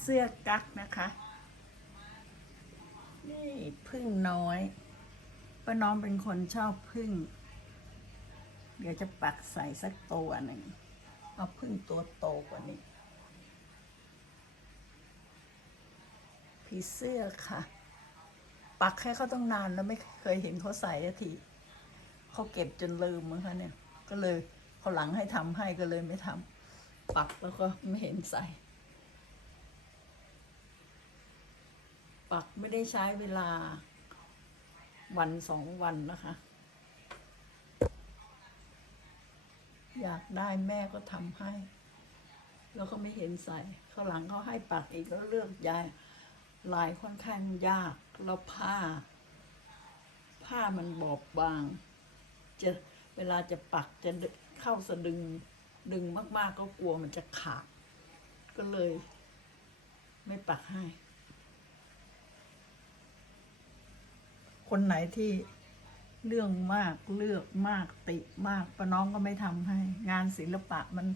เสื้อกั๊กนะคะ นี่พึ่งน้อยป้าน้องเป็นคนชอบพึ่ง เดี๋ยวจะปักใส่สักตัวหนึ่ง เอาพึ่งตัวโตกว่านี้ ผีเสื้อค่ะ ปักแค่เขาต้องนานแล้วไม่เคยเห็นเขาใส่ทีเขาเก็บจนลืมมั้งคะเนี่ย ก็เลยเขาหลังให้ทำให้ก็เลยไม่ทำปักแล้วก็ไม่เห็นใส่ ปักไม่ได้ใช้เวลาวันสองวันนะคะ อยากได้แม่ก็ทำให้ แล้วก็ไม่เห็นใส่ข้างหลังเขาให้ปักอีกแล้วเลือกยายลายค่อนข้างยากแล้วผ้า ผ้ามันบอบบาง จะเวลาจะปักจะเข้าสะดึงดึงมาก ๆ ก็กลัวมันจะขาด ก็เลย ไม่ปักให้ คนไหนที่เรื่องมากเลือกมากติมากป้าน้องก็ไม่ทำให้ งานศิลปะมัน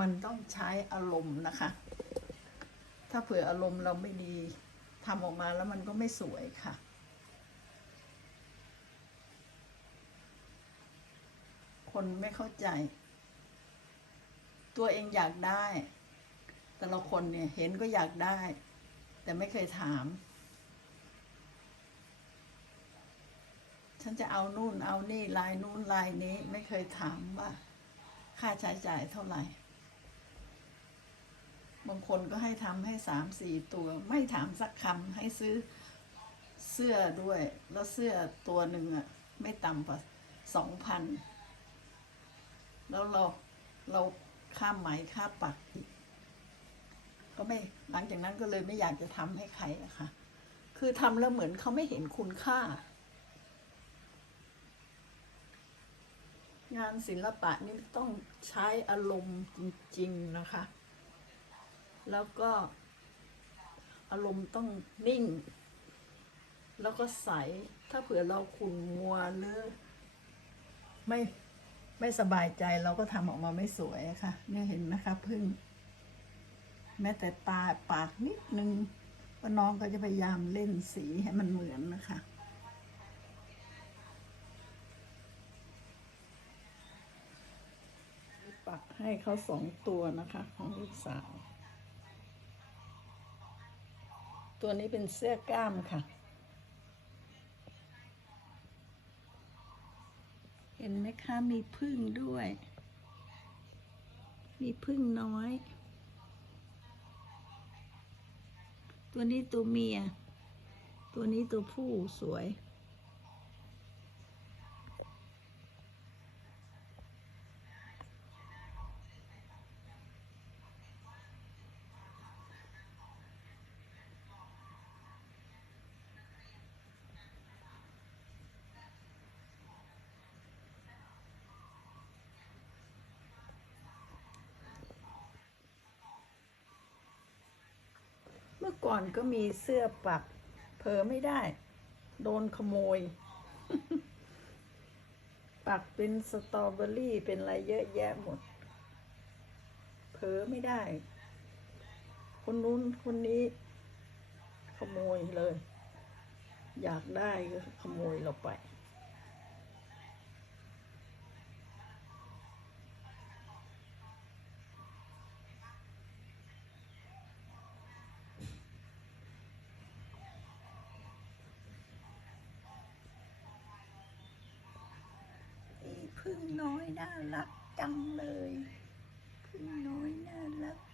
มันต้องใช้อารมณ์นะคะ ถ้าเผื่ออารมณ์เราไม่ดีทำออกมาแล้วมันก็ไม่สวยค่ะ คนไม่เข้าใจ ตัวเองอยากได้ แต่ละคนเนี่ยเห็นก็อยากได้ แต่ไม่เคยถาม ฉันจะเอานู่นเอานี่ลายนู่นลายนี้ไม่เคยถามว่า ค่าใช้จ่ายเท่าไหร่ บางคนก็ให้ทำให้สามสี่ตัว ไม่ถามสักคำให้ซื้อเสื้อด้วย แล้วเสื้อตัวหนึ่งอะไม่ต่ำกว่าสองพันแล้วเราเราค่าไหมค่าปักอีกก็ไม่หลังจากนั้นก็เลยไม่อยากจะทำให้ใครอะค่ะ คือทำแล้วเหมือนเขาไม่เห็นคุณค่า งานศิลปะนี่ต้องใช้อารมณ์จริง ๆ นะคะ แล้วก็อารมณ์ต้องนิ่ง แล้วก็ใส ถ้าเผื่อเราขุ่นมัวหรือไม่ไม่สบายใจเราก็ทำออกมาไม่สวยะค่ะ เนี่ยเห็นนะคะพึ่ง แม้แต่ตาปากนิดนึงว่าน้องก็จะพยายามเล่นสีให้มันเหมือนนะคะ ปักให้เขาสองตัวนะคะของลูกสาว ตัวนี้เป็นเสื้อกล้ามค่ะ เห็นไหมคะมีพึ่งด้วย มีพึ่งน้อย ตัวนี้ตัวเมีย ตัวนี้ตัวผู้สวย มื่อก่อนก็มีเสื้อปัก เผลอไม่ได้ โดนขโมย ปักเป็นสตรอเบอรี่เป็นอะไรเยอะแยะหมด เผลอไม่ได้ คนนู้นคนนี้ ขโมยเลย อยากได้ก็ขโมยเราไป นี่พึ่ง น้อยน่ารักจังเลยพึ่งน้อยน่ารักจังเลย